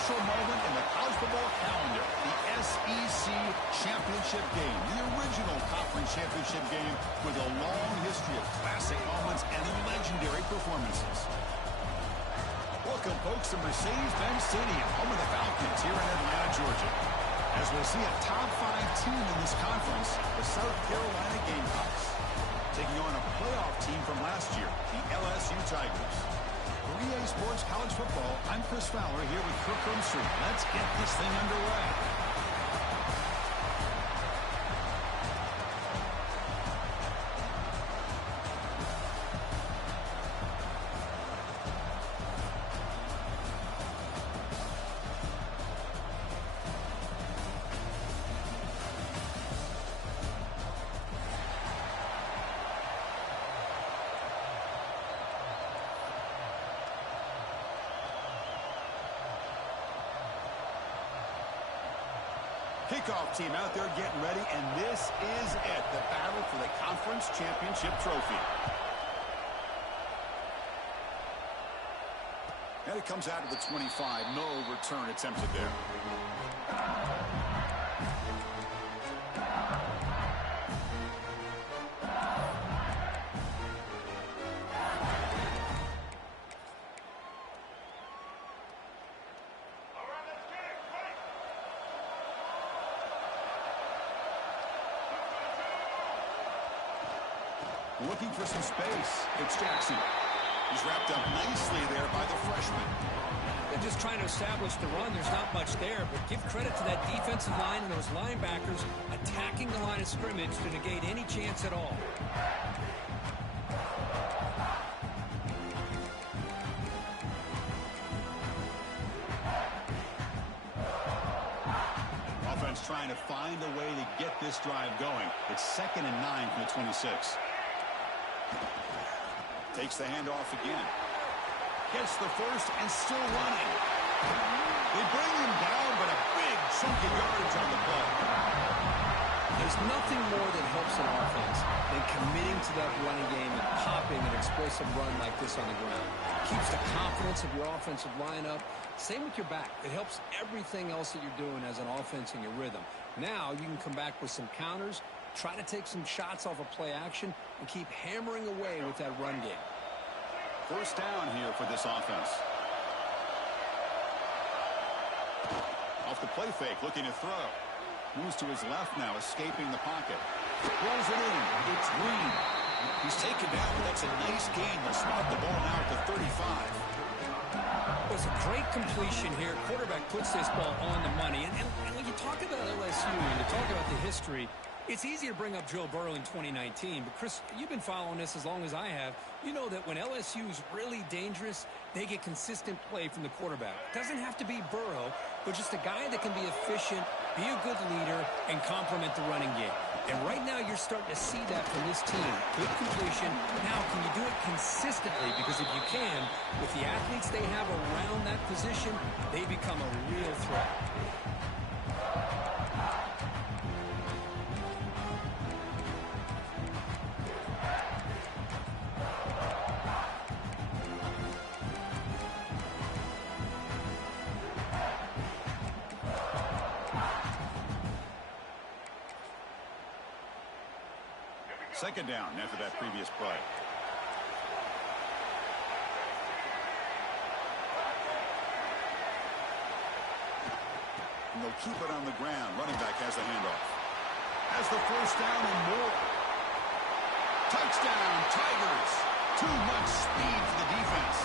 special moment in the college football calendar, the SEC Championship game, the original conference championship game with a long history of classic moments and legendary performances. Welcome, folks, to Mercedes-Benz Stadium, home of the Falcons here in Atlanta, Georgia. As we'll see a top 5 team in this conference, the South Carolina Gamecocks, taking on a playoff team from last year, the LSU Tigers. For EA Sports College Football, I'm Chris Fowler here with Kirk Herbstreit. Let's get this thing underway. Kickoff team out there getting ready, and this is it, the battle for the conference championship trophy. And it comes out of the 25. No return attempted there. Looking for some space. It's Jackson. He's wrapped up nicely there by the freshman. They're just trying to establish the run. There's not much there, but give credit to that defensive line and those linebackers attacking the line of scrimmage to negate any chance at all. Offense trying to find a way to get this drive going. It's 2nd and 9 from the 26. Takes the handoff again. Gets the first and still running. They bring him down, but a big chunk of yardage on the play. There's nothing more that helps an offense than committing to that running game and popping an explosive run like this on the ground. It keeps the confidence of your offensive line up. Same with your back. It helps everything else that you're doing as an offense in your rhythm. Now you can come back with some counters, try to take some shots off of play action, and keep hammering away with that run game. First down here for this offense. Off the play fake, looking to throw. Moves to his left now, escaping the pocket. Rolls it in. It's Green. He's taken down, but that's a nice gain. They'll spot the ball now at the 35. It was a great completion here. Quarterback puts this ball on the money. And when you talk about LSU and you talk about the history, it's easy to bring up Joe Burrow in 2019, but Chris, you've been following this as long as I have. You know that when LSU is really dangerous, they get consistent play from the quarterback. Doesn't have to be Burrow, but just a guy that can be efficient, be a good leader, and complement the running game. And right now you're starting to see that from this team. Good completion. Now, can you do it consistently? Because if you can, with the athletes they have around that position, they become a real threat. Second down after that previous play. And they'll keep it on the ground. Running back has the handoff. Has the first down and more. Touchdown, Tigers. Too much speed for the defense.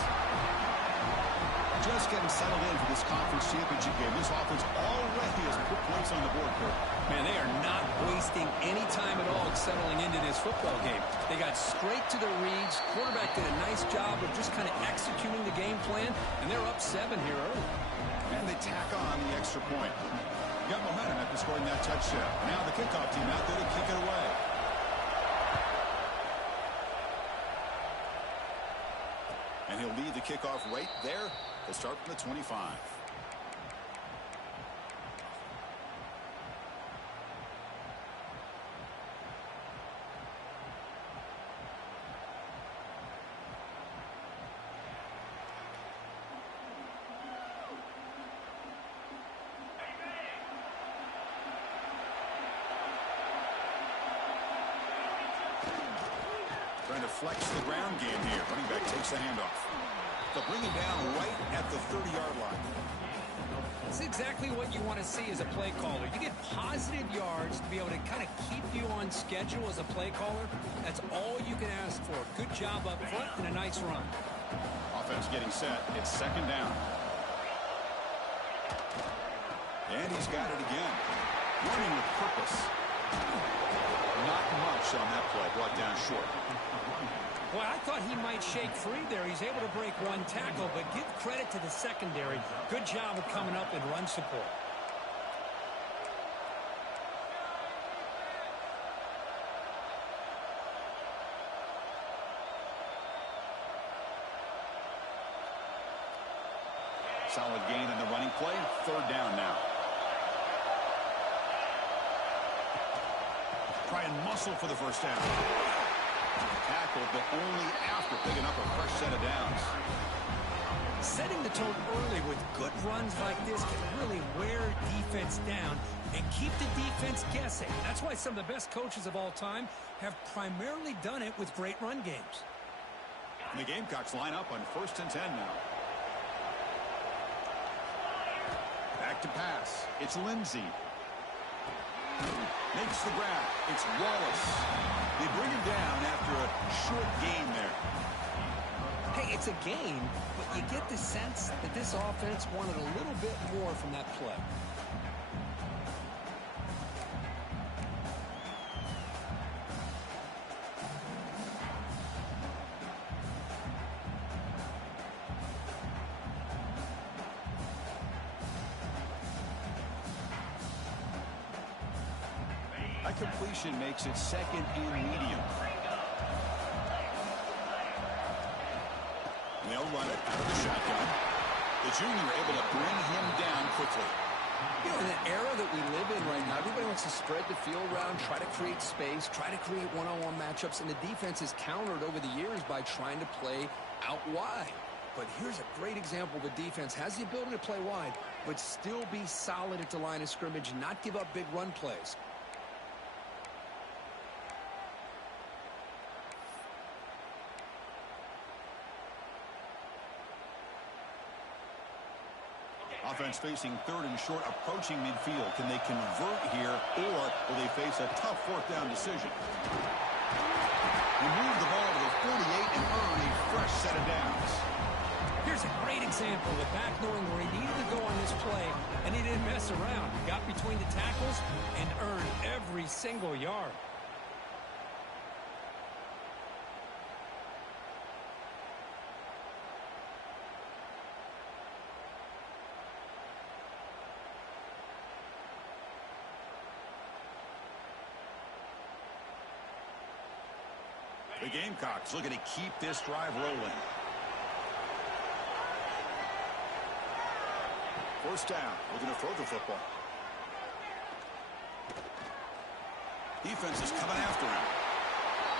Just getting settled in for this conference championship game. This offense already has put points on the board, Kirk. Man, they are not wasting any time at all settling into this football game. They got straight to their reads. Quarterback did a nice job of just kind of executing the game plan, and they're up 7 here early. And they tack on the extra point. Got momentum after scoring that touchdown. Now the kickoff team out there to kick it away. And he'll lead the kickoff right there to start from the 25. to flex the ground game here. Running back takes the handoff. They'll bring him down right at the 30-yard line. It's exactly what you want to see as a play caller. You get positive yards to be able to kind of keep you on schedule as a play caller. That's all you can ask for. Good job up front and a nice run. Offense getting set. It's second down. And he's got it again. Running with purpose. Not much on that play. Brought down short. Boy, I thought he might shake free there. He's able to break one tackle, but give credit to the secondary. Good job of coming up in run support. Solid gain on the running play. Third down now. Try and muscle for the first down. Tackled, but only after picking up a fresh set of downs. Setting the tone early with good runs like this can really wear defense down and keep the defense guessing. That's why some of the best coaches of all time have primarily done it with great run games. And the Gamecocks line up on 1st and 10 now. Back to pass. It's Lindsey. Makes the grab. It's Wallace. They bring him down after a short gain there. Hey, it's a gain, but you get the sense that this offense wanted a little bit more from that play. That completion makes it second and medium. And they'll run it out of the shotgun. The junior able to bring him down quickly. You know, in the era that we live in right now, everybody wants to spread the field around, try to create space, try to create one-on-one matchups, and the defense is countered over the years by trying to play out wide. But here's a great example. The defense has the ability to play wide, but still be solid at the line of scrimmage, not give up big run plays. Offense facing third and short, approaching midfield. Can they convert here, or will they face a tough fourth down decision? Remove the ball to the 48 and earn a fresh set of downs. Here's a great example. The back knowing where he needed to go on this play, and he didn't mess around. He got between the tackles and earned every single yard. The Gamecocks looking to keep this drive rolling. First down, looking to throw the football. Defense is coming after him.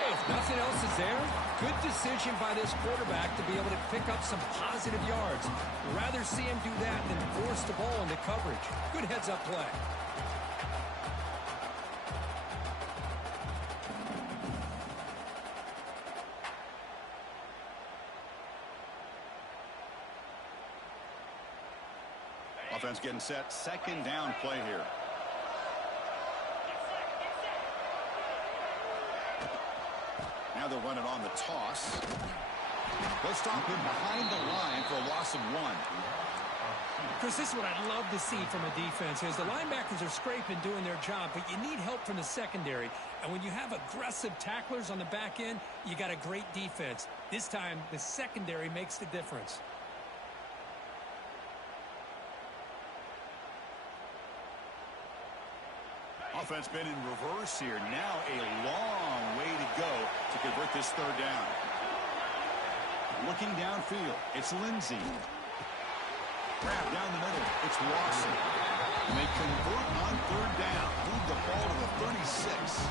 Hey, if nothing else is there, good decision by this quarterback to be able to pick up some positive yards. Rather see him do that than force the ball into coverage. Good heads-up play. Offense getting set. Second down play here. Now they'll run it on the toss. They'll stop him behind the line for a loss of 1. Chris, this is what I'd love to see from a defense is the linebackers are scraping, doing their job, but you need help from the secondary. And when you have aggressive tacklers on the back end, you got a great defense. This time, the secondary makes the difference. Offense been in reverse here. Now a long way to go to convert this third down. Looking downfield, it's Lindsey. Grab down the middle, it's Lawson. And they convert on third down. Move the ball to the 36.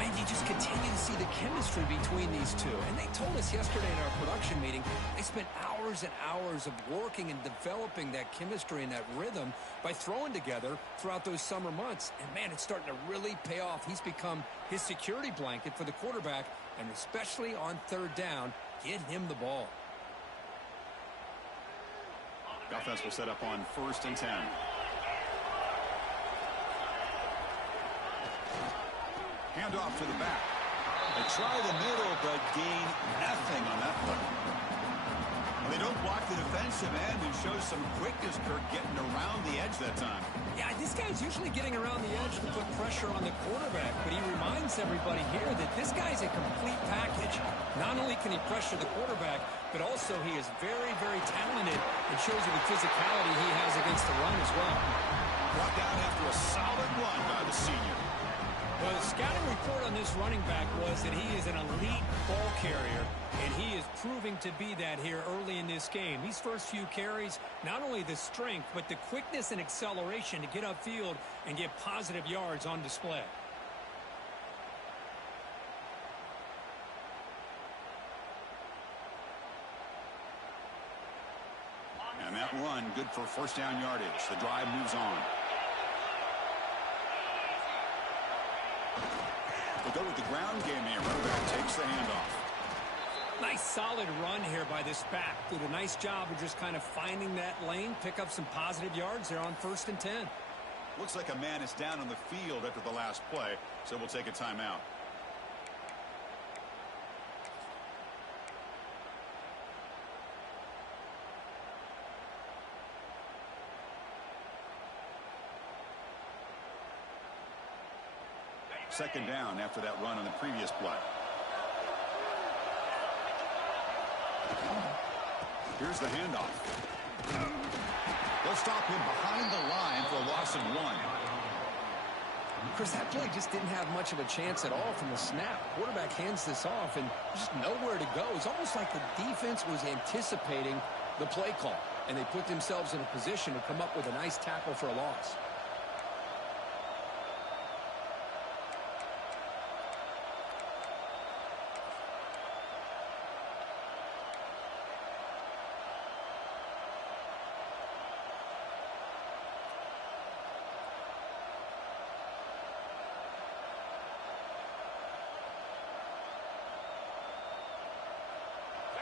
And you just continue to see the chemistry between these two. And they told us yesterday in our production meeting, they spent hours hours and hours of working and developing that chemistry and that rhythm by throwing together throughout those summer months. And, man, it's starting to really pay off. He's become his security blanket for the quarterback, and especially on third down, get him the ball. The offense will set up on 1st and 10. Handoff to the back. They try the middle, but gain nothing on that play. They don't block the defensive end and show some quickness, Kirk, getting around the edge that time. Yeah, this guy's usually getting around the edge to put pressure on the quarterback, but he reminds everybody here that this guy's a complete package. Not only can he pressure the quarterback, but also he is very, very talented and shows you the physicality he has against the run as well. Brought down after a solid run by the senior. Well, the scouting report on this running back was that he is an elite ball carrier, and he is proving to be that here early in this game. These first few carries, not only the strength, but the quickness and acceleration to get upfield and get positive yards on display. And that run, good for 1st down yardage. The drive moves on. We'll go with the ground game here. Running back takes the handoff. Nice solid run here by this back. Did a nice job of just kind of finding that lane, pick up some positive yards there on 1st and 10. Looks like a man is down on the field after the last play, so we'll take a timeout. Second down after that run on the previous play. Here's the handoff. They'll stop him behind the line for a loss of 1. Chris, that play just didn't have much of a chance at all from the snap. Quarterback hands this off and just nowhere to go. It's almost like the defense was anticipating the play call, and they put themselves in a position to come up with a nice tackle for a loss.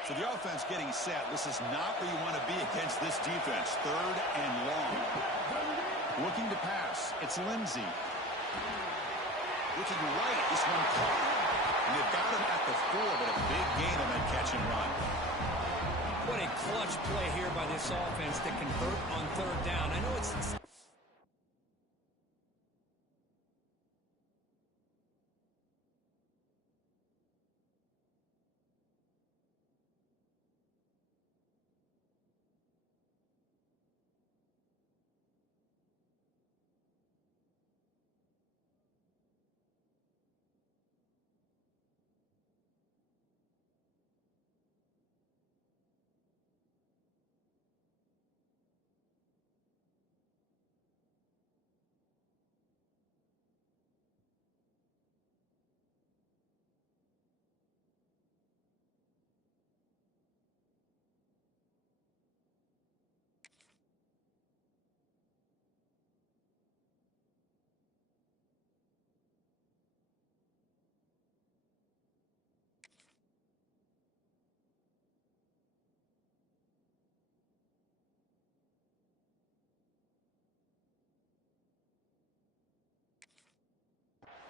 So the offense getting set. This is not where you want to be against this defense. 3rd and long. Looking to pass. It's Lindsey. Looking right. This one caught. And they've got him at the 4, but a big gain on that catch and run. What a clutch play here by this offense to convert on 3rd down. I know it's...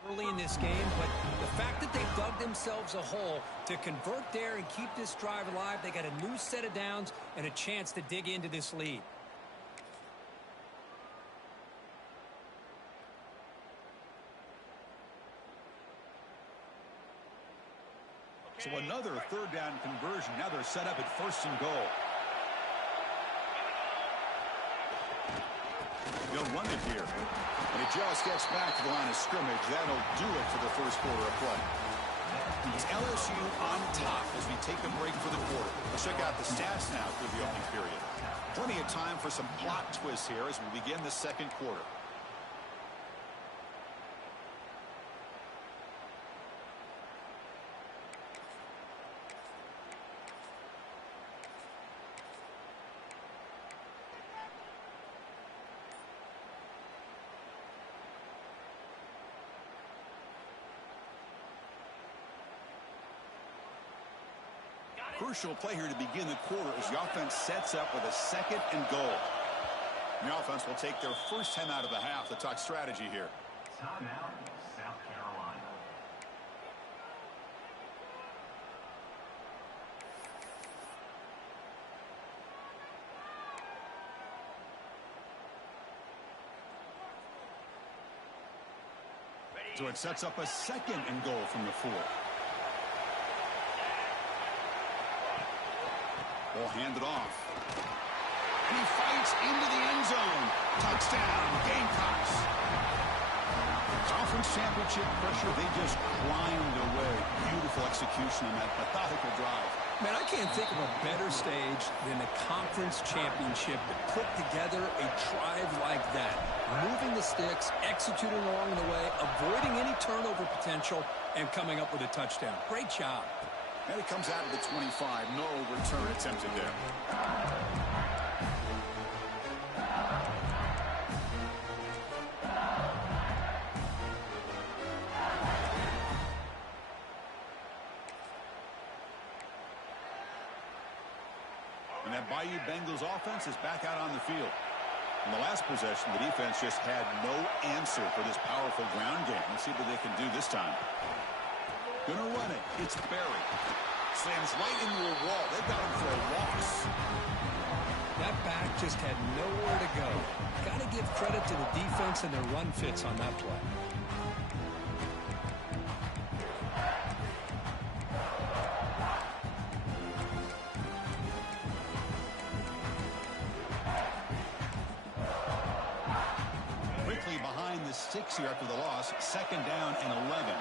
early in this game, but the fact that they dug themselves a hole to convert there and keep this drive alive, they got a new set of downs and a chance to dig into this lead. So another 3rd down conversion. Now they're set up at 1st and goal. They'll run it here. And it just gets back to the line of scrimmage. That'll do it for the first quarter of play. It's LSU on top as we take a break for the quarter. Let's check out the stats now through the opening period. Plenty of time for some plot twists here as we begin the second quarter. Crucial play here to begin the quarter as the offense sets up with a 2nd and goal. The offense will take their first 10 out of the half to talk strategy here. Timeout, South Carolina. So it sets up a 2nd and goal from the 4. Ball handed off. And he fights into the end zone. Touchdown, Gamecocks. Conference championship pressure, they just climbed away. Beautiful execution on that methodical drive. Man, I can't think of a better stage than the conference championship to put together a drive like that. Moving the sticks, executing along the way, avoiding any turnover potential, and coming up with a touchdown. Great job. And it comes out of the 25. No return attempted there. And that Bayou Bengals offense is back out on the field. In the last possession, the defense just had no answer for this powerful ground game. Let's see what they can do this time. Gonna run it. It's Berry. Slams right into a wall. They've got him for a loss. That back just had nowhere to go. Got to give credit to the defense and their run fits on that play. Quickly behind the 6 here after the loss. 2nd down and 11.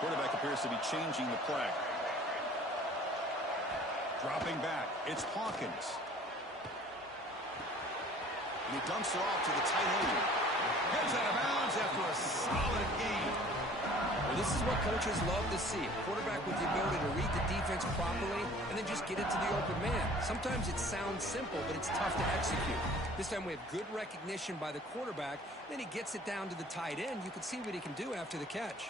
Quarterback appears to be changing the play. Dropping back. It's Hawkins. And he dumps it off to the tight end. Heads out of bounds after a solid game. Well, this is what coaches love to see. A quarterback with the ability to read the defense properly and then just get it to the open man. Sometimes it sounds simple, but it's tough to execute. This time we have good recognition by the quarterback. Then he gets it down to the tight end. You can see what he can do after the catch.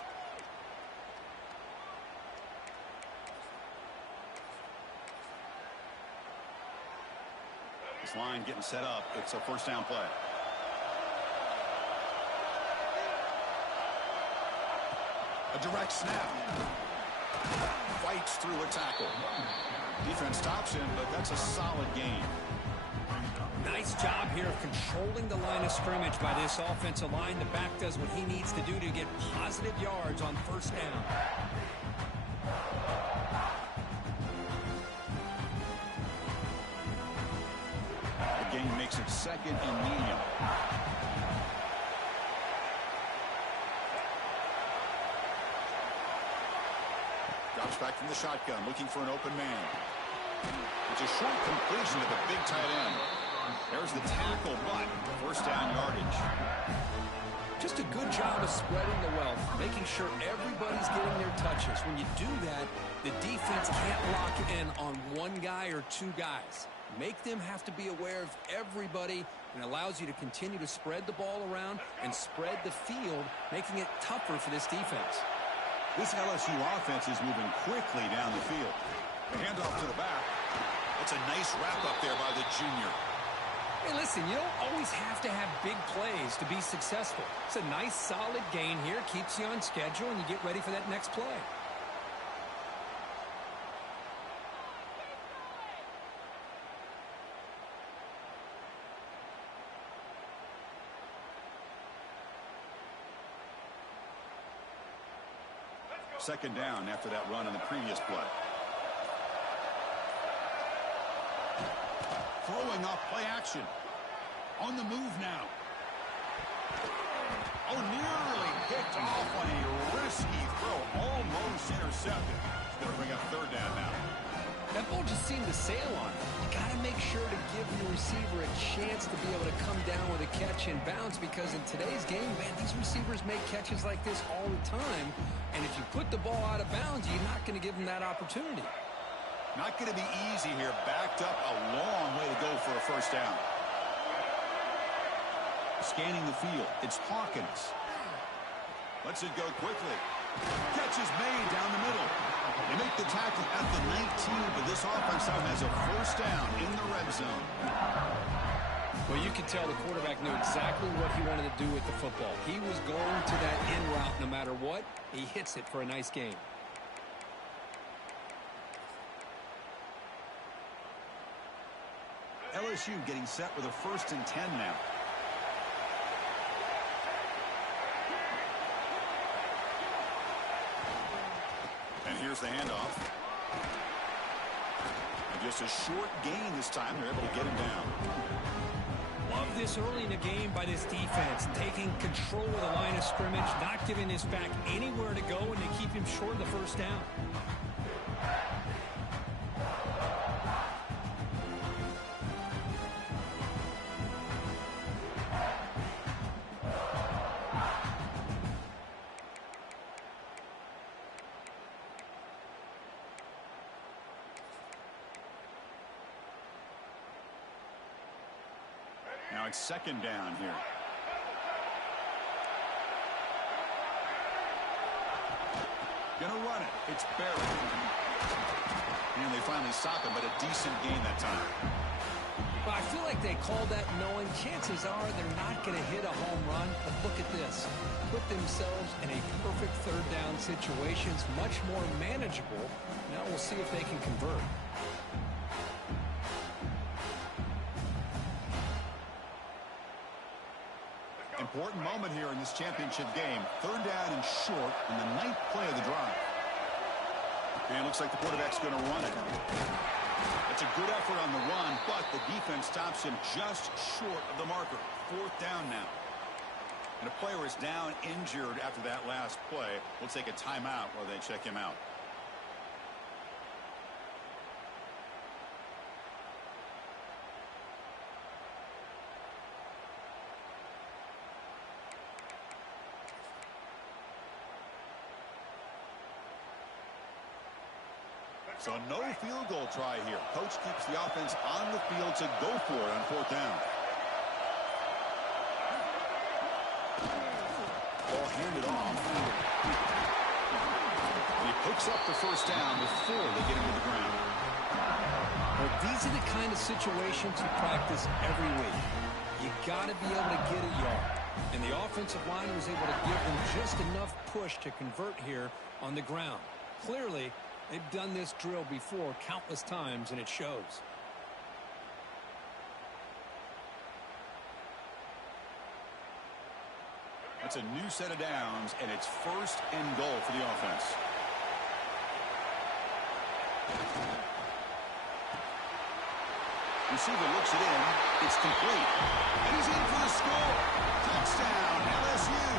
This line getting set up. It's a 1st down play. A direct snap. Fights through a tackle. Defense stops him, but that's a solid gain. Nice job here of controlling the line of scrimmage by this offensive line. The back does what he needs to do to get positive yards on 1st down. The gain makes it 2nd and medium. Drops back from the shotgun, looking for an open man. It's a short completion to the big tight end. There's the tackle, but 1st down yardage. Just a good job of spreading the wealth, making sure everybody's getting their touches. When you do that, the defense can't lock in on one guy or 2 guys. Make them have to be aware of everybody, and allows you to continue to spread the ball around and spread the field, making it tougher for this defense. This LSU offense is moving quickly down the field. The handoff to the back. That's a nice wrap-up there by the junior. Hey, listen, you don't always have to have big plays to be successful. It's a nice, solid gain here. Keeps you on schedule, and you get ready for that next play. Second down after that run in the previous play. Throwing off play action. On the move now. Oh, nearly picked off on a risky throw. Almost intercepted. It's going to bring up 3rd down now. That ball just seemed to sail on it. You got to make sure to give your receiver a chance to be able to come down with a catch and bounce, because in today's game, man, these receivers make catches like this all the time. And if you put the ball out of bounds, you're not going to give them that opportunity. Not going to be easy here. Backed up a long way to go for a 1st down. Scanning the field. It's Hawkins. Lets it go quickly. Catch is made down the middle. They make the tackle at the 19, but this offense now has a first down in the red zone. Well, you can tell the quarterback knew exactly what he wanted to do with the football. He was going to that in route no matter what. He hits it for a nice gain. LSU getting set with a 1st and 10 now. And here's the handoff. And just a short gain this time. They're able to get him down. Love this early in the game by this defense, taking control of the line of scrimmage, not giving this back anywhere to go, and they keep him short of the first down. Now it's 2nd down here. Gonna run it. It's Barrett. And they finally stop him, but a decent gain that time. Well, I feel like they called that knowing chances are they're not going to hit a home run. But look at this. Put themselves in a perfect 3rd down situation. It's much more manageable. Now we'll see if they can convert. Important moment here in this championship game. 3rd down and short in the 9th play of the drive. And it looks like the quarterback's going to run it. It's a good effort on the run, but the defense stops him just short of the marker. 4th down now. And a player is down injured after that last play. We'll take a timeout while they check him out. So no field goal try here. Coach keeps the offense on the field to go for it on 4th down. Ball handed off. And he picks up the 1st down before they get him to the ground. Well, these are the kind of situations you practice every week. You got to be able to get a yard. And the offensive line was able to give them just enough push to convert here on the ground. Clearly, they've done this drill before countless times, and it shows. It's a new set of downs, and it's 1st and goal for the offense. Receiver looks it in. It's complete. And he's in for the score. Touchdown, LSU.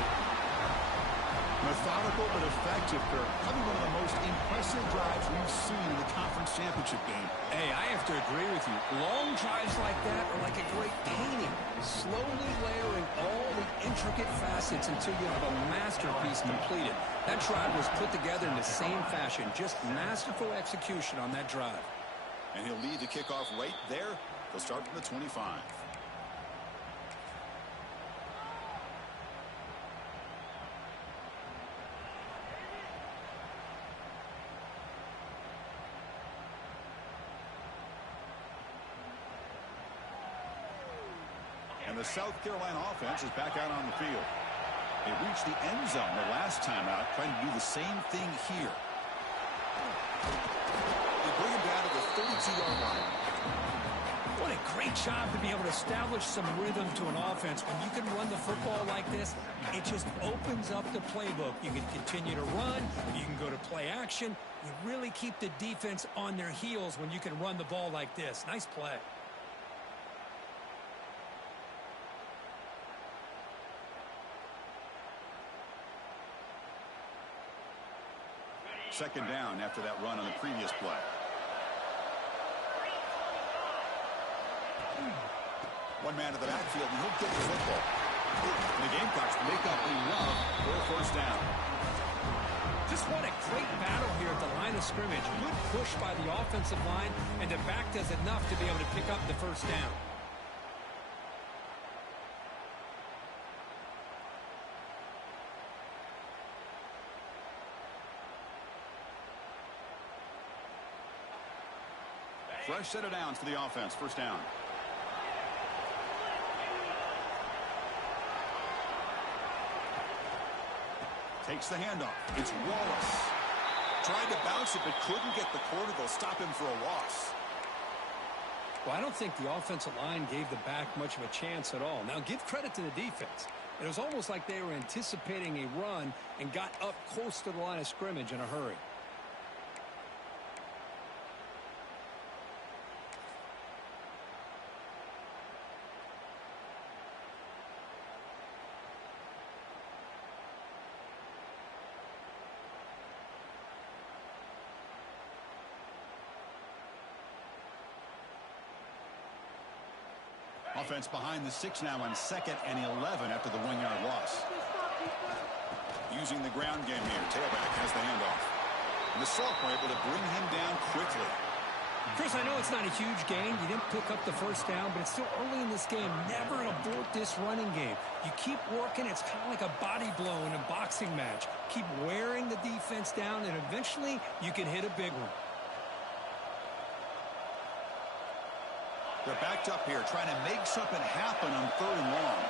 Methodical but effective, Kirk. Probably one of the most impressive drives we've seen in the conference championship game. Hey, I have to agree with you. Long drives like that are like a great painting. Slowly layering all the intricate facets until you have a masterpiece completed. That drive was put together in the same fashion. Just masterful execution on that drive. And he'll lead the kickoff right there. They'll start from the 25. And the South Carolina offense is back out on the field. They reached the end zone the last time out, trying to do the same thing here. They bring him down to the 32-yard line. What a great job to be able to establish some rhythm to an offense. When you can run the football like this, it just opens up the playbook. You can continue to run. You can go to play action. You really keep the defense on their heels when you can run the ball like this. Nice play. 2nd down after that run on the previous play. One man to the backfield, and he'll get the football. And the Gamecocks make up enough for a 1st down. Just what a great battle here at the line of scrimmage. Good push by the offensive line, and the back does enough to be able to pick up the 1st down. Fresh set of downs for the offense. First down. Takes the handoff. It's Wallace. Tried to bounce it, but couldn't get the quarter. They'll stop him for a loss. Well, I don't think the offensive line gave the back much of a chance at all. Now, give credit to the defense. It was almost like they were anticipating a run and got up close to the line of scrimmage in a hurry. Offense behind the 6 now on 2nd and 11 after the 1-yard loss. Using the ground game here. Tailback has the handoff. And the Salk were able to bring him down quickly. Chris, I know it's not a huge gain. You didn't pick up the first down, but it's still early in this game. Never abort this running game. You keep working. It's kind of like a body blow in a boxing match. Keep wearing the defense down, and eventually you can hit a big one. They're backed up here, trying to make something happen on 3rd and long.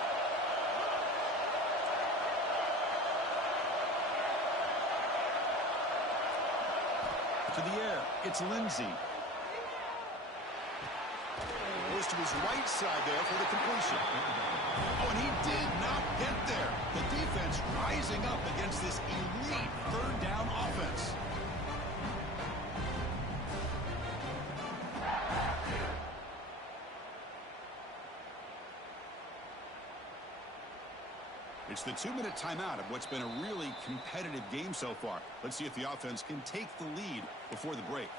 To the air, it's Lindsey. Goes to his right side there for the completion. Oh, and he did not get there. The defense rising up against this elite 3rd down offense. It's the 2-minute timeout of what's been a really competitive game so far. Let's see if the offense can take the lead before the break.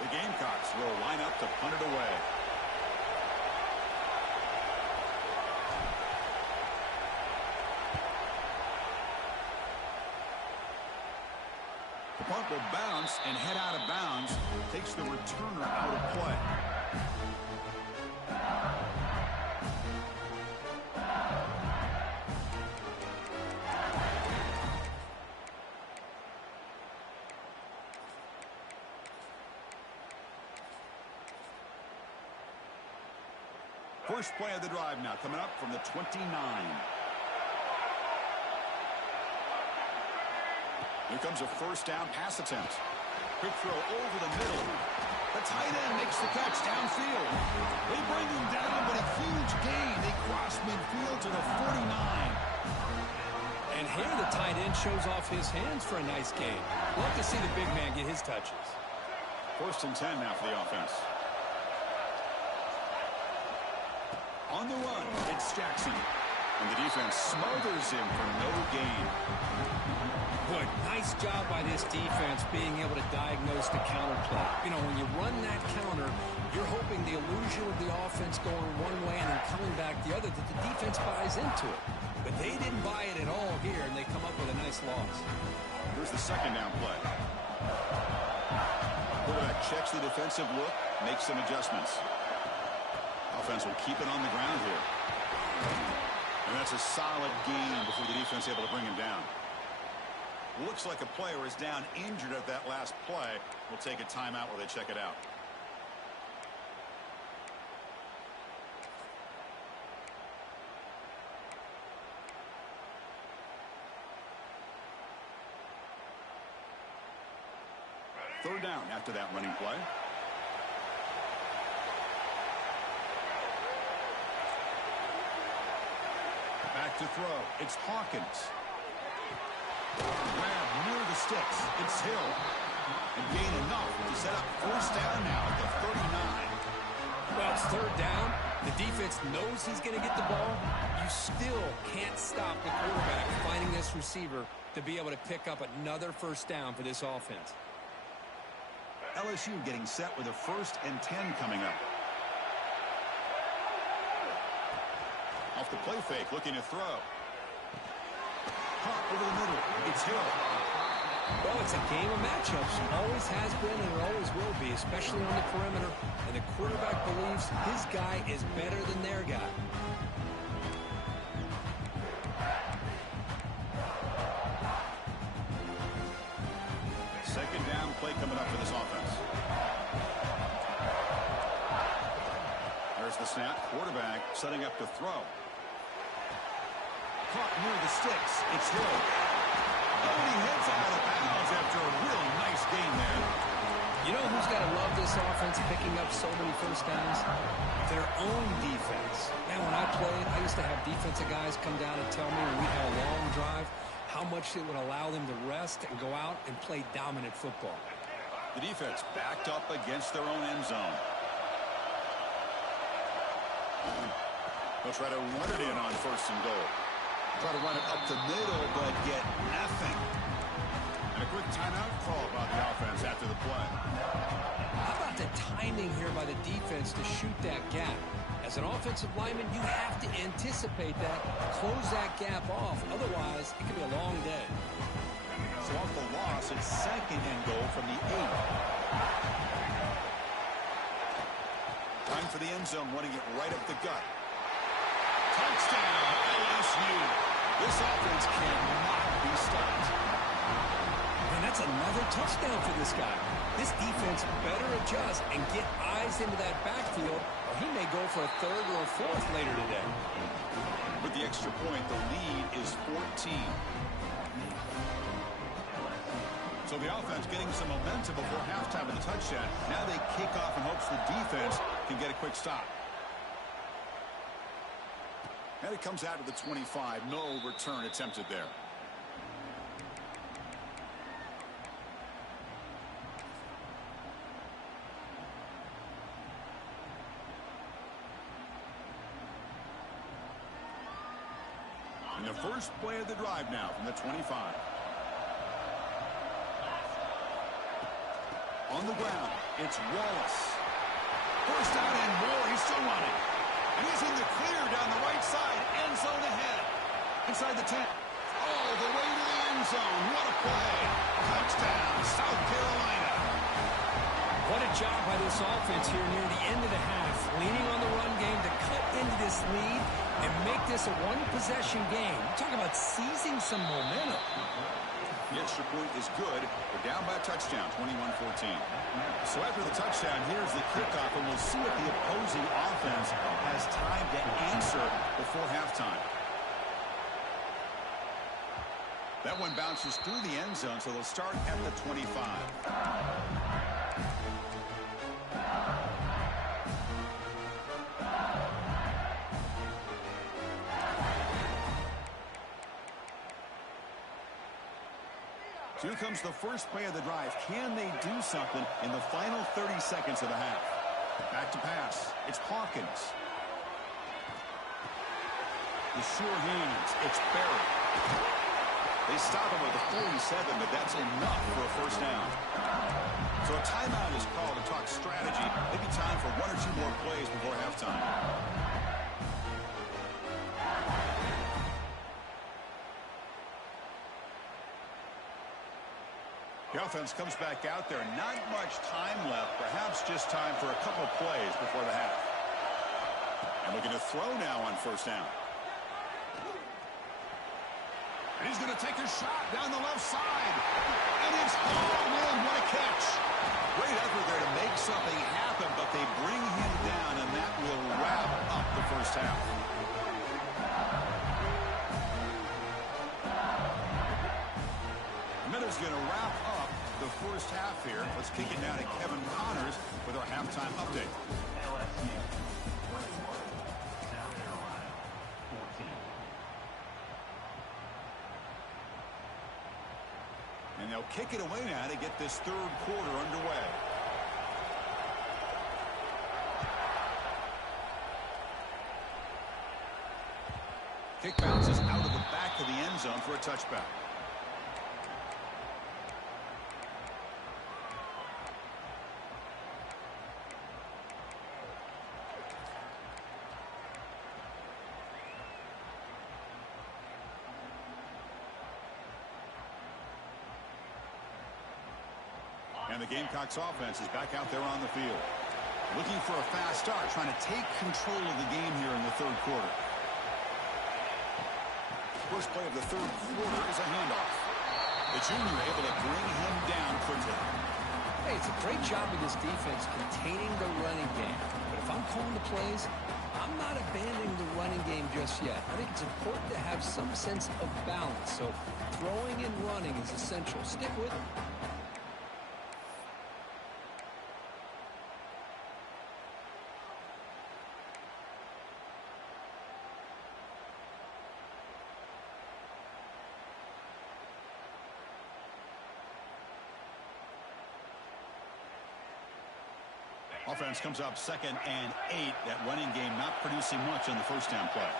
The Gamecocks will line up to punt it away. The punt will bounce and head out of bounds. Takes the returner out of play. First play of the drive now coming up from the 29. Here comes a first down pass attempt. Quick throw over the middle. The tight end makes the catch downfield. They bring him down, but a huge gain. They cross midfield to the 49. And here the tight end shows off his hands for a nice gain. Love to see the big man get his touches. First and 10 now for the offense. On the run, it's Jackson. And the defense smothers him for no gain. Boy, nice job by this defense being able to diagnose the counter play. You know, when you run that counter, you're hoping the illusion of the offense going one way and then coming back the other, that the defense buys into it. But they didn't buy it at all here, and they come up with a nice loss. Here's the second down play. Quarterback checks the defensive look, makes some adjustments. Offense will keep it on the ground here. And that's a solid gain before the defense able to bring him down. Looks like a player is down injured at that last play. We'll take a timeout while they check it out. Third down after that running play. Back to throw. It's Hawkins. Grab near the sticks. It's Hill. And gain enough to set up first down now at the 39. Well, it's third down. The defense knows he's going to get the ball. You still can't stop the quarterback finding this receiver to be able to pick up another first down for this offense. LSU getting set with a 1st and 10 coming up. Off the play fake, looking to throw. Hop over the middle. It's Hill. Well, it's a game of matchups. Always has been and it always will be, especially on the perimeter. And the quarterback believes his guy is better than their guy. coming up for this offense. There's the snap. Quarterback setting up to throw. Caught near the sticks. It's Hill. Oh, he heads out of bounds after a really nice game there. You know who's got to love this offense picking up so many first downs? Their own defense. Man, when I played, I used to have defensive guys come down and tell me when we had a long drive how much it would allow them to rest and go out and play dominant football. The defense backed up against their own end zone. They'll try to run it in on 1st and goal. Try to run it up the middle, but get nothing. And a quick timeout call by the offense after the play. How about the timing here by the defense to shoot that gap? As an offensive lineman, you have to anticipate that, close that gap off. Otherwise, it could be a long day. So off the loss, it's 2nd and goal from the 8. Time for the end zone, running it right up the gut. Touchdown, LSU. This offense cannot be stopped. And that's another touchdown for this guy. This defense better adjust and get eyes into that backfield, or he may go for a 3rd or a 4th later today. With the extra point, the lead is 14. So the offense getting some momentum before halftime of the touchdown. Now they kick off in hopes the defense can get a quick stop. And it comes out of the 25. No return attempted there. And the first play of the drive now from the 25. On the ground, it's Wallace. First down and more. He's still running. And he's in the clear down the right side. End zone ahead. Inside the 10. All the way to the end zone. What a play. Touchdown, South Carolina. What a job by this offense here near the end of the half. Leaning on the run game to cut into this lead and make this a one-possession game. Talk about seizing some momentum. The extra point is good. They're down by a touchdown, 21-14. So after the touchdown, here's the kickoff, and we'll see if the opposing offense has time to answer before halftime. That one bounces through the end zone, so they'll start at the 25. So here comes the first play of the drive. Can they do something in the final 30 seconds of the half? Back to pass. It's Hawkins. The sure hands. It's Barrett. They stop him with a 47, but that's enough for a first down. So a timeout is called to talk strategy. Maybe time for 1 or 2 more plays before halftime. The offense comes back out there. Not much time left. Perhaps just time for a couple of plays before the half. And looking to throw now on first down. And he's going to take a shot down the left side. And it's all in. What a catch. Great effort there to make something happen, but they bring him down, and that will wrap up the first half. Miller's going to wrap up the first half here. Let's kick it down to Kevin Connors with our halftime update. LSU 21, South Carolina 14. And they'll kick it away now to get this 3rd quarter underway. Kick bounces out of the back of the end zone for a touchback. And the Gamecocks offense is back out there on the field. Looking for a fast start, trying to take control of the game here in the 3rd quarter. First play of the 3rd quarter is a handoff. The junior able to bring him down quickly. Hey, it's a great job of this defense containing the running game. But if I'm calling the plays, I'm not abandoning the running game just yet. I think it's important to have some sense of balance. So throwing and running is essential. Stick with it. Offense comes up 2nd and 8. That running game not producing much on the first down play.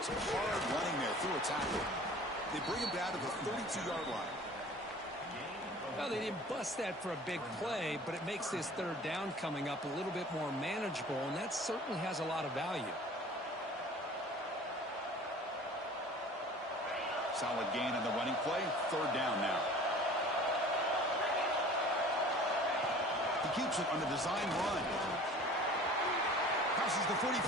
Some hard running there through a tackle. They bring him down to the 32-yard line. Well, they didn't bust that for a big play, but it makes this third down coming up a little bit more manageable, and that certainly has a lot of value. Solid gain on the running play. 3rd down now. He keeps it on the design run. Crosses the 45.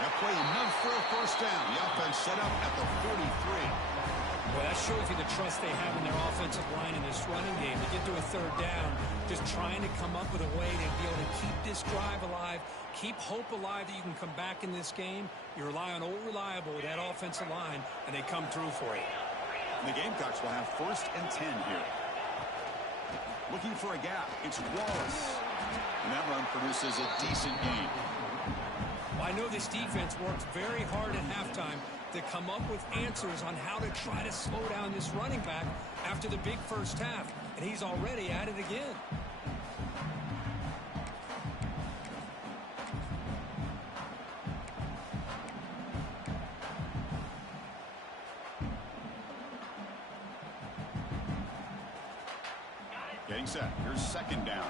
That play enough for a first down. The offense set up at the 43. Well, that shows you the trust they have in their offensive line in this running game. They get to a 3rd down, just trying to come up with a way to be able to keep this drive alive, keep hope alive that you can come back in this game. You rely on Old Reliable with that offensive line, and they come through for you. The Gamecocks will have 1st and 10 here. Looking for a gap. It's Wallace. And that run produces a decent gain. Well, I know this defense worked very hard at halftime to come up with answers on how to try to slow down this running back after the big first half. And he's already at it again. Getting set. Here's 2nd down.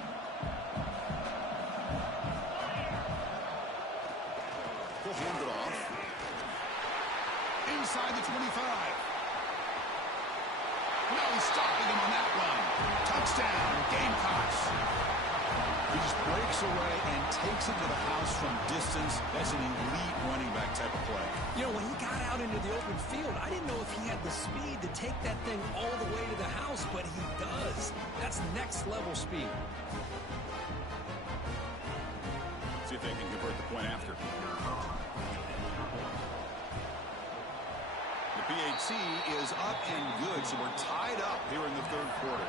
He'll hand it off. Inside the 25. No stopping him on that run. Touchdown, Gamecocks. He just breaks away and takes it to the house from distance. That's an elite running back type of play. You know, when he got out into the open field, I didn't know if he had the speed to take that thing all the way to the house, but he does. That's next level speed. See if they can convert the point after. The PHC is up and good, so we're tied up here in the 3rd quarter.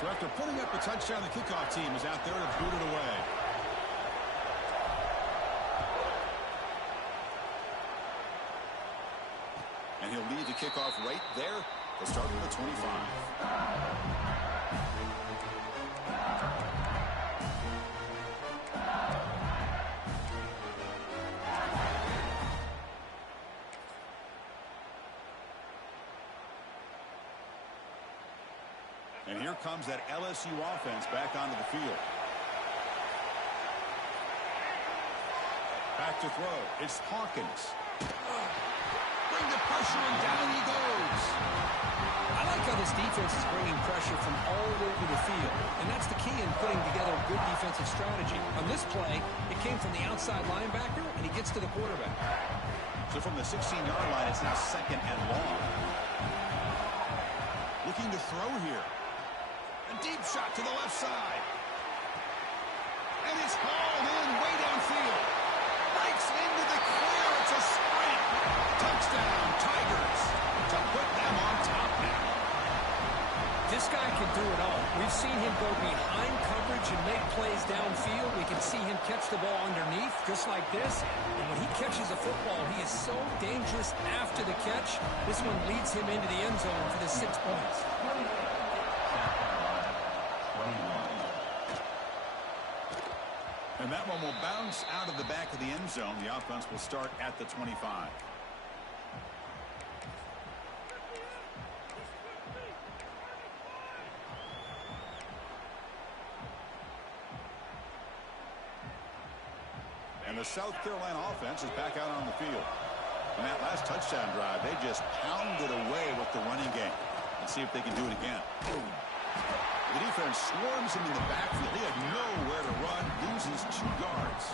So after putting up a touchdown, the kickoff team is out there to boot it away. And he'll lead the kickoff right there. They'll start with the 25. And here comes that LSU offense back onto the field. Back to throw. It's Hawkins. Bring the pressure and down he goes. I like how this defense is bringing pressure from all over the field, and that's the key in putting together a good defensive strategy. On this play, it came from the outside linebacker, and he gets to the quarterback. So from the 16-yard line, it's now 2nd and long. Looking to throw here. A deep shot to the left side. And it's hauled in way downfield. Breaks into the clear. It's a sprint. Touchdown, Tigers. To put them on top now. This guy can do it all. We've seen him go behind coverage and make plays downfield. We can see him catch the ball underneath, just like this. And when he catches a football, he is so dangerous after the catch. This one leads him into the end zone for the 6 points. And that one will bounce out of the back of the end zone. The offense will start at the 25. And the South Carolina offense is back out on the field. On that last touchdown drive, they just pounded away with the running game. Let's see if they can do it again. The defense swarms him in the backfield. He had nowhere to run, loses 2 yards.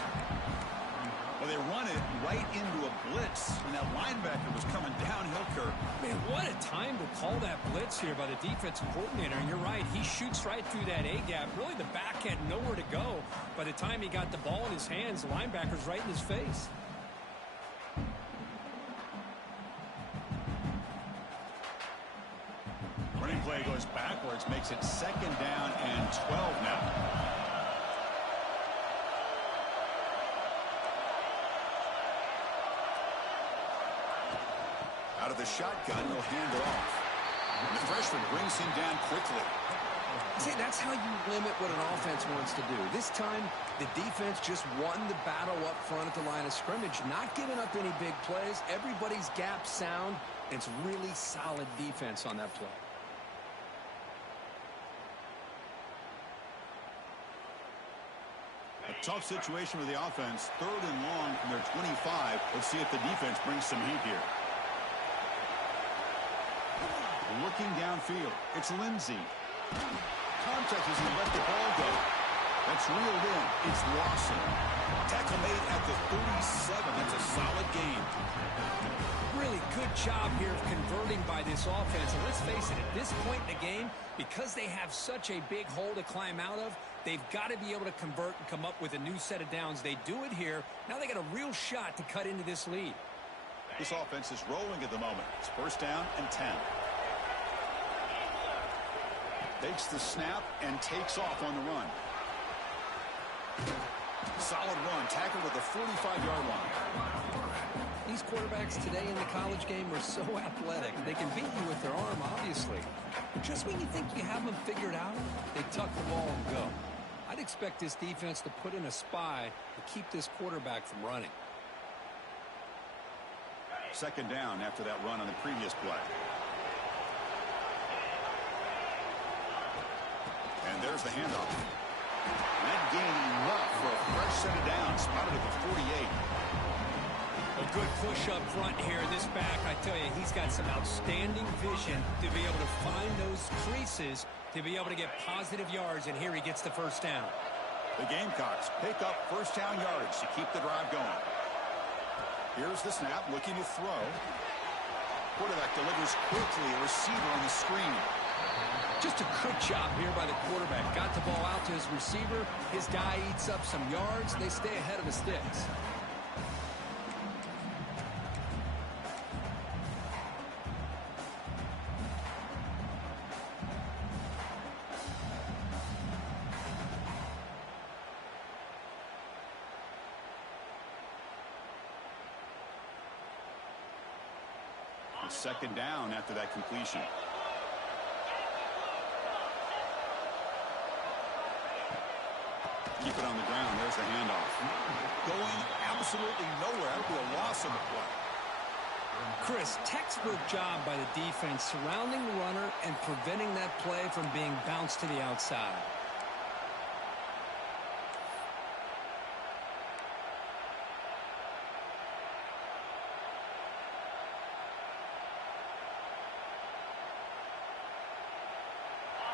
As Well, they run it right into a blitz, and that linebacker was coming downhill, Kurt. Man, what a time to call that blitz here by the defensive coordinator. And you're right, he shoots right through that A-gap. Really, the back had nowhere to go. By the time he got the ball in his hands, the linebacker's right in his face. Running play goes backwards, makes it 2nd down and 12 now. Out of the shotgun, he'll hand it off. And the freshman brings him down quickly. See, that's how you limit what an offense wants to do. This time, the defense just won the battle up front at the line of scrimmage, not giving up any big plays. Everybody's gap sound, and it's really solid defense on that play. A tough situation with the offense. 3rd and long from their 25. Let's see if the defense brings some heat here. Looking downfield, it's Lindsey. Contact as he let the ball go. That's reeled in. It's Lawson. Tackle made at the 37. That's a solid gain. Really good job here of converting by this offense. And let's face it, at this point in the game, because they have such a big hole to climb out of, they've got to be able to convert and come up with a new set of downs. They do it here. Now they got a real shot to cut into this lead. This offense is rolling at the moment. It's 1st down and 10. Takes the snap and takes off on the run. Solid run. Tackled at the 45-yard line. These quarterbacks today in the college game are so athletic. They can beat you with their arm, obviously. But just when you think you have them figured out, they tuck the ball and go. I'd expect this defense to put in a spy to keep this quarterback from running. 2nd down after that run on the previous play. And there's the handoff. That gain enough for a fresh set of downs. Spotted at the 48. A good push up front here. This back, I tell you, he's got some outstanding vision to be able to find those creases, to be able to get positive yards, and here he gets the 1st down. The Gamecocks pick up 1st down yardage to keep the drive going. Here's the snap, looking to throw. Quarterback delivers quickly, a receiver on the screen. Just a good job here by the quarterback. Got the ball out to his receiver. His guy eats up some yards. They stay ahead of the sticks. It's 2nd down after that completion. Keep it on the ground. There's the handoff. Going absolutely nowhere. That would be a loss of the play. Chris, textbook job by the defense surrounding the runner and preventing that play from being bounced to the outside.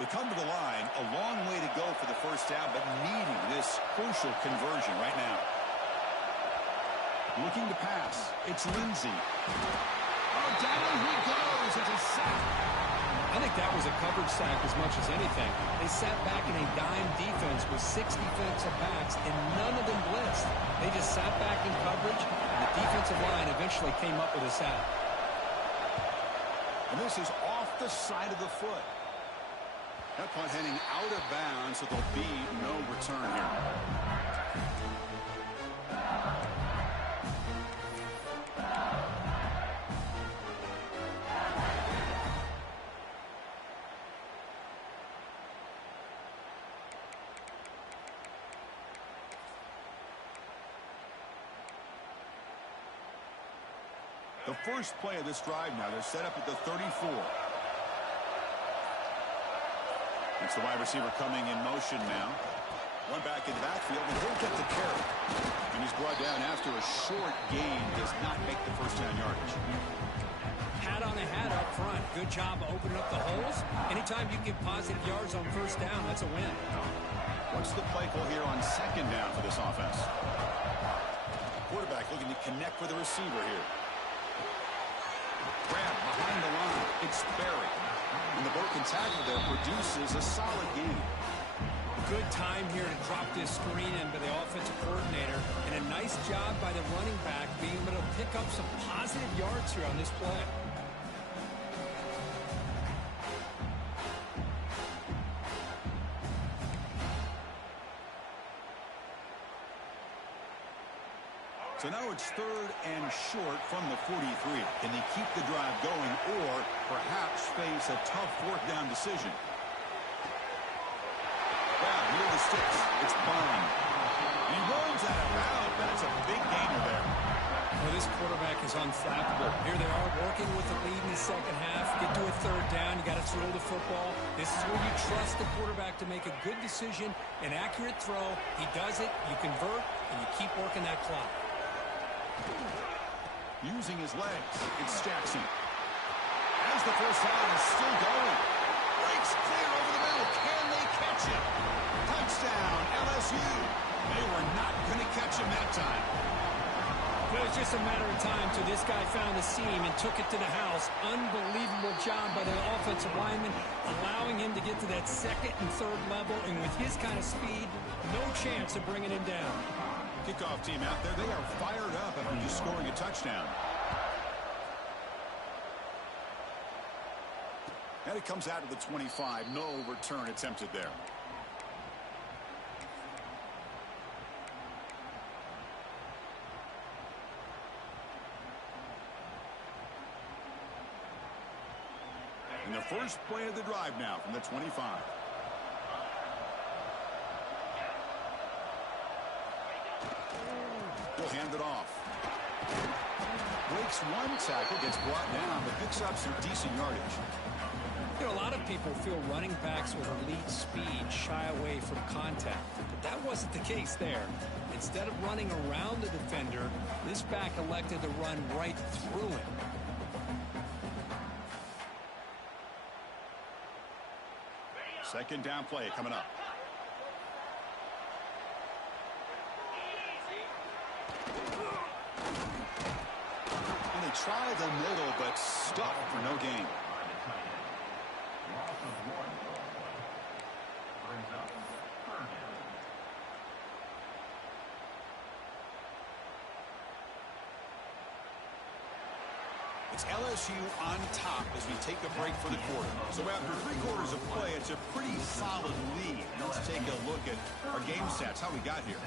They come to the line, a long way to go for the 1st down, but needing this crucial conversion right now. Looking to pass. It's Lindsey. Oh, down he goes. It's a sack. I think that was a coverage sack as much as anything. They sat back in a dime defense with 6 defensive backs, and none of them blitzed. They just sat back in coverage, and the defensive line eventually came up with a sack. And this is off the side of the foot. That punt heading out of bounds, so there'll be no return here. The first play of this drive now, they're set up at the 34. It's the wide receiver coming in motion now. One back in the backfield, and he'll get the carry. And he's brought down after a short gain. Does not make the 1st down yardage. Hat on a hat up front. Good job of opening up the holes. Anytime you get positive yards on 1st down, that's a win. What's the play call here on 2nd down for this offense? quarterback looking to connect with the receiver here. Grab behind the line. It's Berry. And the broken tackle there produces a solid gain. Good time here to drop this screen in by the offensive coordinator. And a nice job by the running back being able to pick up some positive yards here on this play. So now it's 3rd and short from the 43. Can they keep the drive going or perhaps face a tough 4th down decision? Wow, near the sticks. It's Bond. He runs out of bounds. That's a big gainer there. Well, this quarterback is unflappable. Here they are working with the lead in the second half. Get to a 3rd down. You got to throw the football. This is where you trust the quarterback to make a good decision, an accurate throw. He does it, you convert, and you keep working that clock. Using his legs, it's Jackson. As the first down is still going. Breaks clear over the middle. Can they catch it? Touchdown, LSU. They were not going to catch him that time. It was just a matter of time till this guy found the seam and took it to the house. Unbelievable job by the offensive lineman, allowing him to get to that 2nd and 3rd level. And with his kind of speed, no chance of bringing him down. Kickoff team out there. They are fired up after just scoring a touchdown. And it comes out to the 25. No return attempted there. And the first play of the drive now from the 25. He'll hand it off. Breaks one tackle, gets brought down, but picks up some decent yardage. You know, a lot of people feel running backs with elite speed shy away from contact, but that wasn't the case there. Instead of running around the defender, this back elected to run right through him. Second down play coming up. And they try the middle, but stuck for no gain. It's LSU on top as we take a break for the quarter. So after 3 quarters of play, it's a pretty solid lead. Let's take a look at our game stats, how we got here.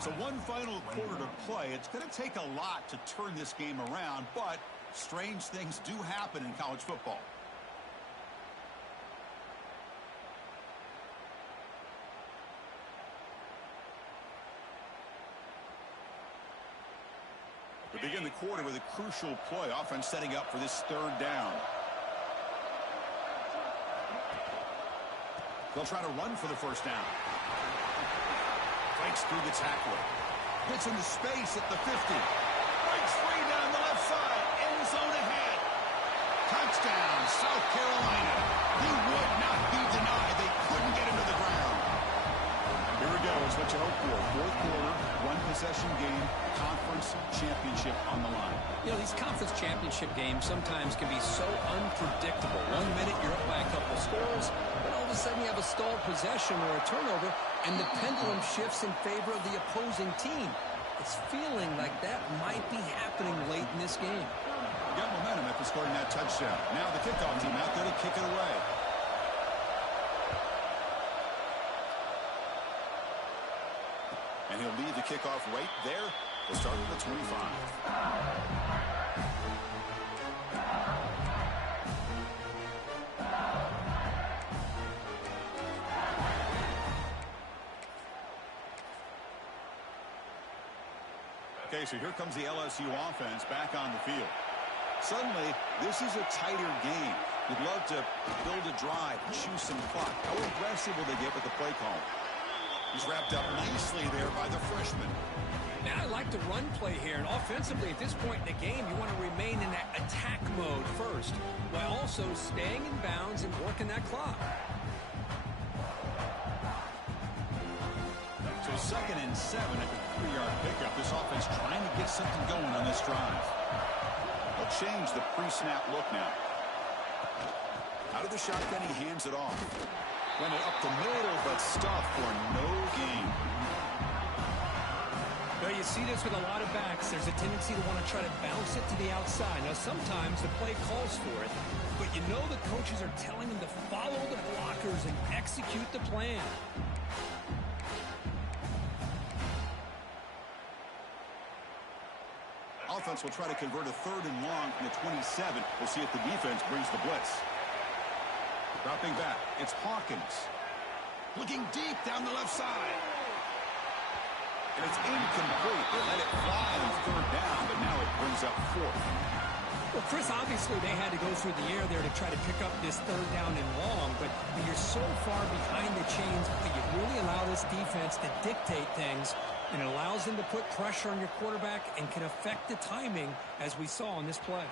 So one final quarter to play. It's going to take a lot to turn this game around, but strange things do happen in college football. We begin the quarter with a crucial play. Offense setting up for this 3rd down. They'll try to run for the first down. Breaks through the tackler. Gets into space at the 50. Breaks free down the left side. End zone ahead. Touchdown, South Carolina. He would not be denied. They couldn't get him to the ground. Here we go. It's what you hope for. 4th quarter, 1-possession game, conference championship on the line. You know, these conference championship games sometimes can be so unpredictable. 1 minute you're up by a couple scores, but all of a sudden you have a stalled possession or a turnover, and the pendulum shifts in favor of the opposing team. It's feeling like that might be happening late in this game. Got momentum after scoring that touchdown. Now the kickoff team out there to kick it away. And he'll lead the kickoff right there. We'll start at the 25. Okay, so here comes the LSU offense back on the field. Suddenly, this is a tighter game. You'd love to build a drive, choose some clock. How aggressive will they get with the play call? He's wrapped up nicely there by the freshman. Now I like the run play here, and offensively at this point in the game, you want to remain in that attack mode first, while also staying in bounds and working that clock. So 2nd and 7 at the 3-yard pickup. This offense trying to get something going on this drive. They'll change the pre-snap look now. Out of the shotgun, he hands it off. Went it up the middle, but stuffed for no gain. Well, you see this with a lot of backs. There's a tendency to want to try to bounce it to the outside. Now, sometimes the play calls for it, but you know the coaches are telling them to follow the blockers and execute the plan. Offense will try to convert a 3rd and long from the 27. We'll see if the defense brings the blitz. Dropping back, it's Hawkins. Looking deep down the left side. And it's incomplete. They let it fly on 3rd down, but now it brings up 4th. Well, Chris, obviously they had to go through the air there to try to pick up this 3rd down and long, but when you're so far behind the chains, you really allow this defense to dictate things, and it allows them to put pressure on your quarterback and can affect the timing, as we saw on this play.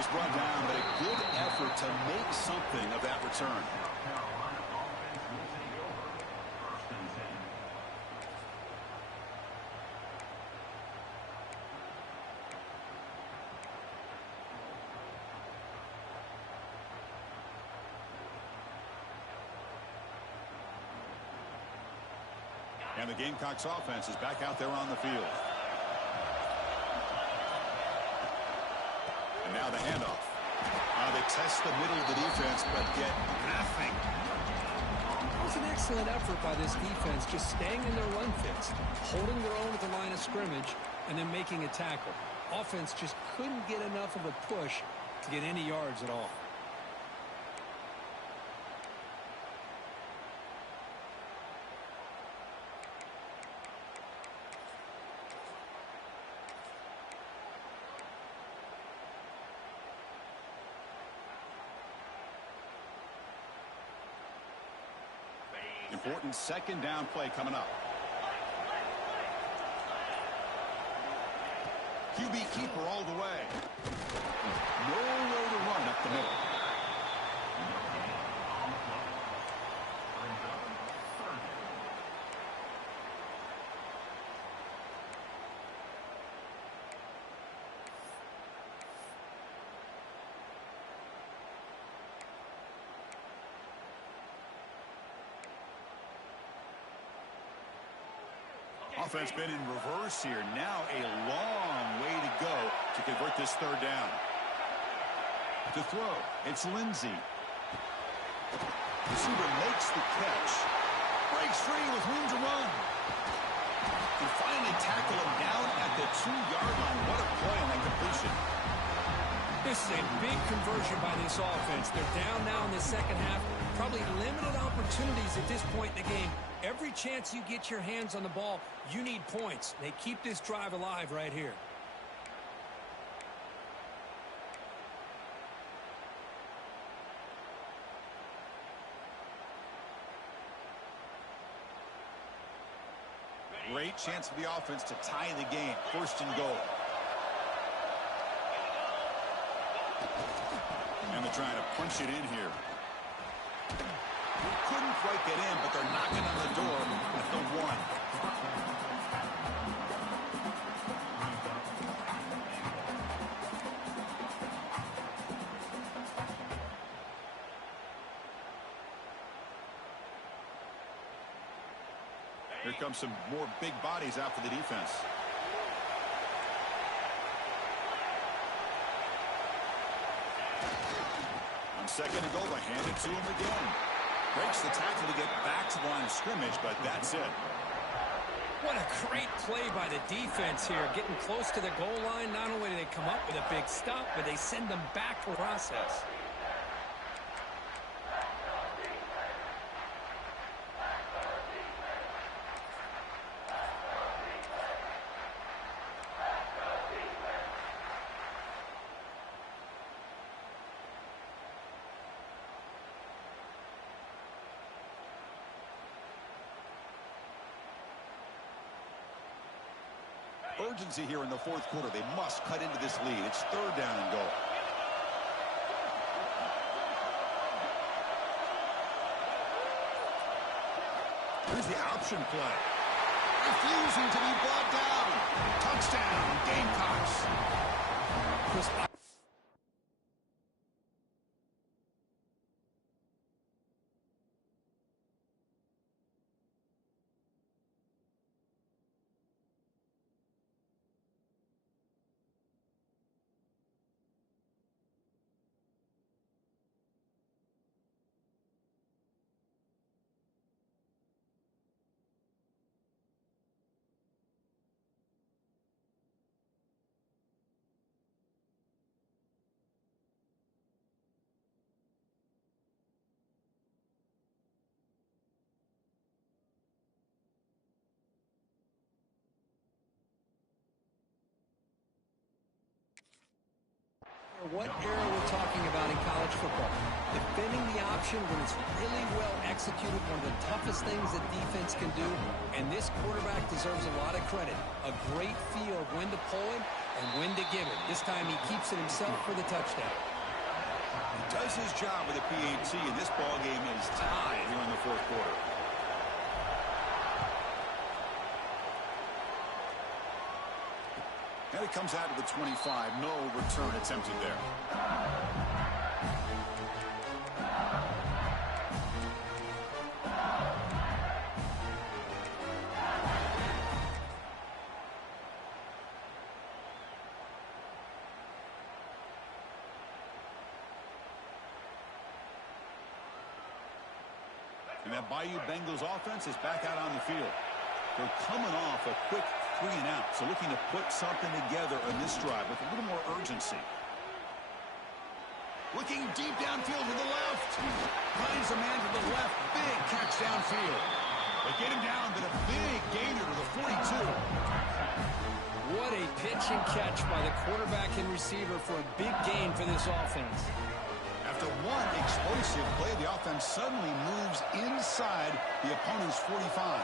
He's brought down, but a good effort to make something of that return. Carolina offense will take over. 1st and 10. And the Gamecocks offense is back out there on the field. And now the handoff. They test the middle of the defense, but get nothing. It was an excellent effort by this defense, just staying in their run fits, holding their own at the line of scrimmage, and then making a tackle. Offense just couldn't get enough of a push to get any yards at all. Important 2nd down play coming up. QB keeper all the way. Nowhere to run up the middle. Offense been in reverse here. Now a long way to go to convert this 3rd down. To throw, it's Lindsey. Receiver makes the catch. Breaks free with room to run. And finally tackle him down at the 2-yard line. What a play on that completion. This is a big conversion by this offense. They're down now in the 2nd half. Probably limited opportunities at this point in the game. Every chance you get your hands on the ball, you need points. They keep this drive alive right here. Great chance for the offense to tie the game. 1st and goal. And they're trying to punch it in here. Couldn't quite get in, but they're knocking on the door at the 1. Here comes some more big bodies out for the defense. On 2nd and goal, they hand it to him again. Breaks the tackle to get back to the line of scrimmage, but that's it. What a great play by the defense here. Getting close to the goal line, not only do they come up with a big stop, but they send them back for process. Urgency here in the 4th quarter. They must cut into this lead. It's 3rd down and goal. Here's the option play. Refusing to be brought down. Touchdown, Gamecocks. Chris, what era we're talking about in college football. Defending the option when it's really well executed, one of the toughest things that defense can do, and this quarterback deserves a lot of credit. A great feel of when to pull it and when to give it. This time he keeps it himself for the touchdown. He does his job with the PAT, and this ball game is tied here in the fourth quarter. And it comes out to the 25. No return attempted there. And that Bayou Bengals offense is back out on the field. They're coming off a quick 3-and-out, so looking to put something together on this drive with a little more urgency. Looking deep downfield to the left. Finds a man to the left. Big catch downfield. They get him down, but a big gainer to the 42. What a pitch and catch by the quarterback and receiver for a big gain for this offense. After one explosive play, the offense suddenly moves inside the opponent's 45.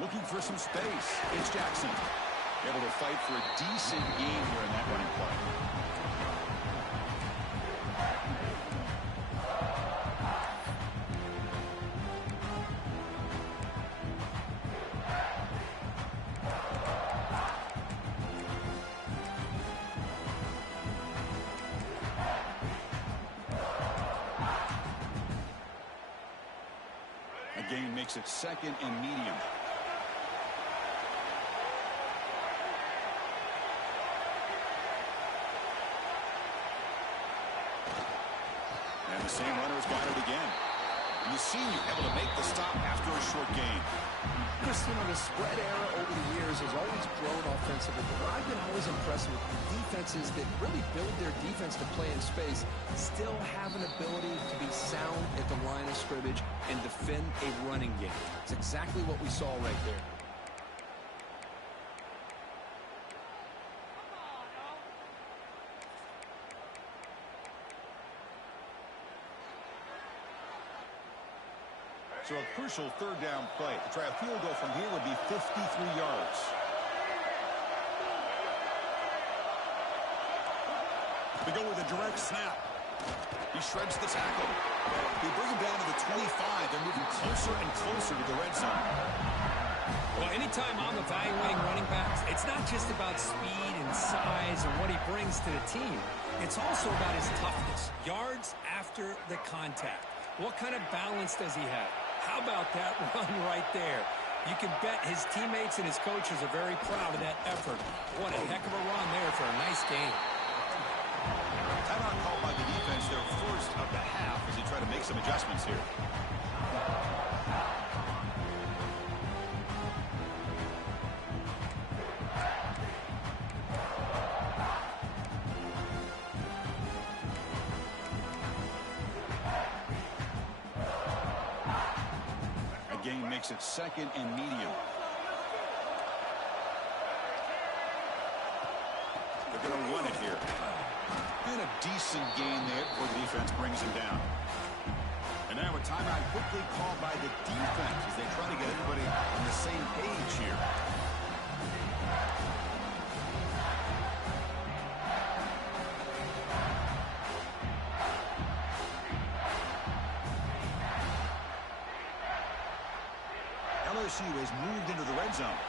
Looking for some space. It's Jackson. Able to fight for a decent gain here in that running play. A gain makes it second and medium. And the same runner's got it again. And the senior able to make the stop after a short gain. Chris, you know, the spread era over the years has always grown offensively, but what I've been always impressed with defenses that really build their defense to play in space still have an ability to be sound at the line of scrimmage and defend a running game. It's exactly what we saw right there. So a crucial third down play. To try a field goal from here would be 53 yards. They go with a direct snap. He shreds the tackle. They bring him down to the 25. They're moving closer and closer to the red zone. Well, anytime I'm evaluating running backs, it's not just about speed and size and what he brings to the team. It's also about his toughness. Yards after the contact. What kind of balance does he have? How about that run right there? You can bet his teammates and his coaches are very proud of that effort. What a heck of a run there for a nice game. Timeout called by the defense, their first of the half, as they try to make some adjustments here. Gain makes it second and medium. They're going to run it here. And a decent gain there before the defense brings him down. And now a timeout quickly called by the defense as they try to get everybody on the same page here. LSU has moved into the red zone.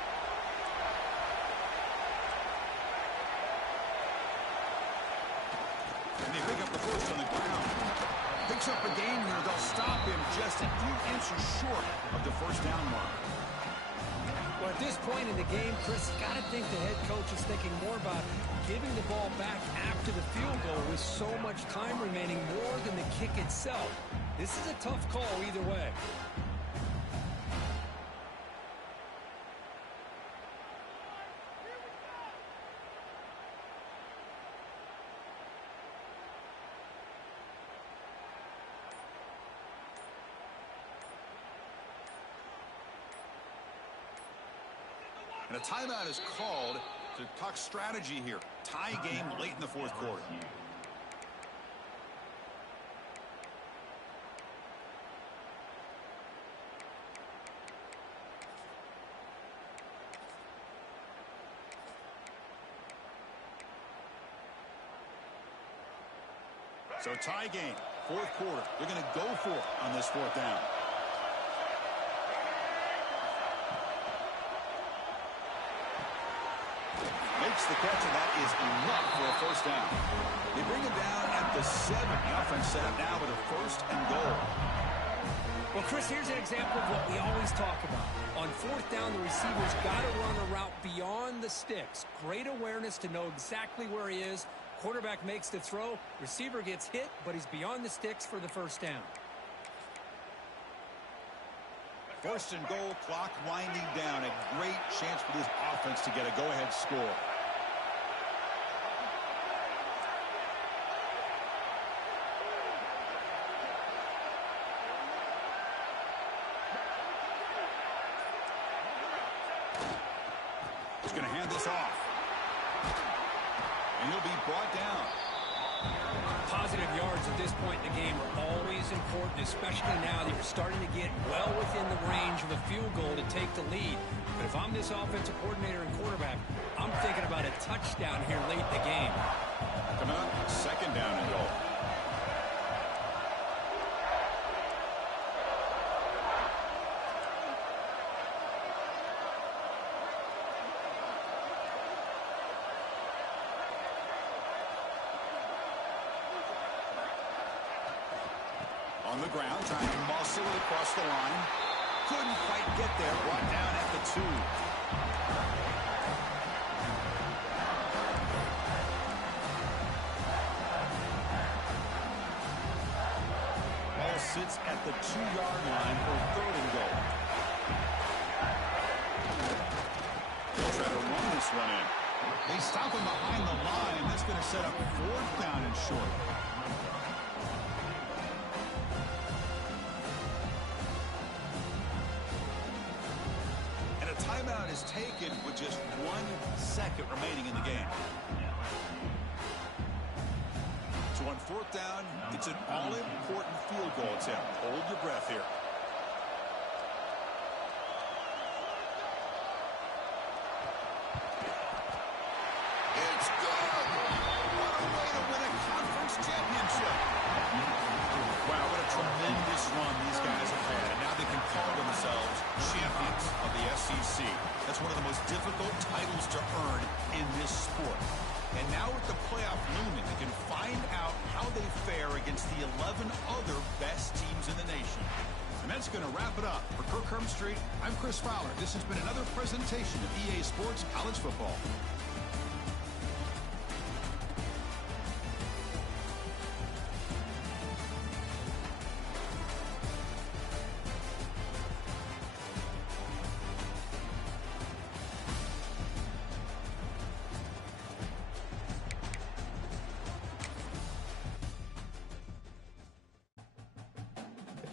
And they pick up the first on the ground. Picks up a gain here. They'll stop him just a few inches short of the first down mark. Well, at this point in the game, Chris, got to think the head coach is thinking more about giving the ball back after the field goal with so much time remaining more than the kick itself. This is a tough call either way. And a timeout is called to talk strategy here. Tie game late in the fourth quarter. So tie game, fourth quarter. They're going to go for it on this fourth down. Makes the catch, and that is enough for a first down. They bring him down at the 7. The offense set up now with a first and goal. Well, Chris, here's an example of what we always talk about. On fourth down, the receiver's got to run a route beyond the sticks. Great awareness to know exactly where he is. Quarterback makes the throw. Receiver gets hit, but he's beyond the sticks for the first down. First and goal, clock winding down. A great chance for this offense to get a go-ahead score. He's going to hand this off. And he'll be brought down. Positive yards at this point in the game are always important, especially now that you're starting to get well within the range of a field goal to take the lead. But if I'm this offensive coordinator and quarterback, I'm thinking about a touchdown here late in the game. Coming up, second down and goal. On the ground, trying to muscle it across the line. Couldn't quite get there. Brought down at the 2. Ball sits at the 2-yard line for third and goal. They'll try to run this one in. They stop him behind the line. That's going to set up fourth down and short. Timeout is taken with just 1 second remaining in the game. So on fourth down, it's an all-important field goal attempt. Hold your breath here. It's good! What a way to win a conference championship! Wow, what a tremendous run these guys have had. And now they can call themselves champions of the SEC. That's one of the most difficult titles to earn in this sport. And now with the playoff looming, they can find out how they fare against the 11 other best teams in the nation. And that's going to wrap it up. For Kirk Herbstreit, I'm Chris Fowler. This has been another presentation of EA Sports College Football.